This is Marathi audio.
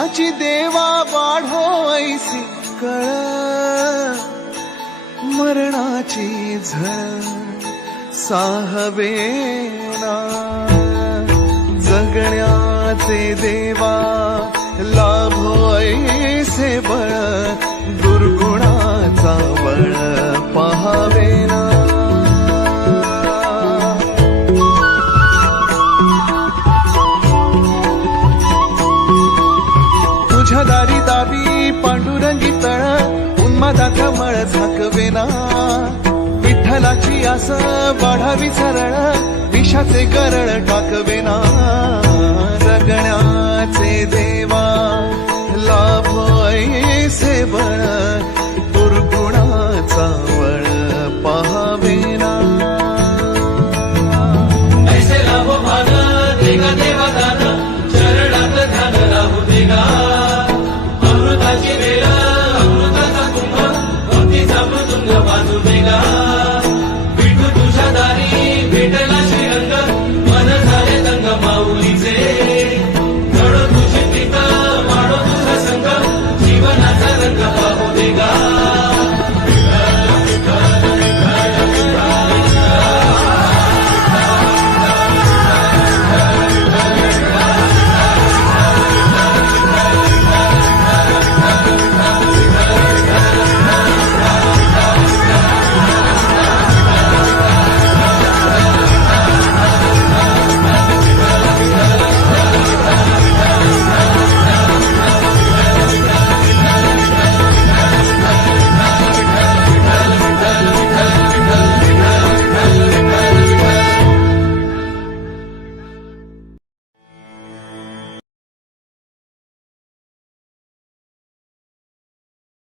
मरणाची देवा वाढो ऐसी कळ, मरणाची झळ साहवेना, जगण्याचे देवा लाभो ऐसे बळ, दुर्गुणाचा बळ पहावेना. तुझ्या दारी दाबी पांडुरंगी तळ, उन्मादाचा मळ झाकवेना, विठ्ठलाची आस वाढावी सरळ, विषाचे गरळ टाकवेना, जगण्याचे देवा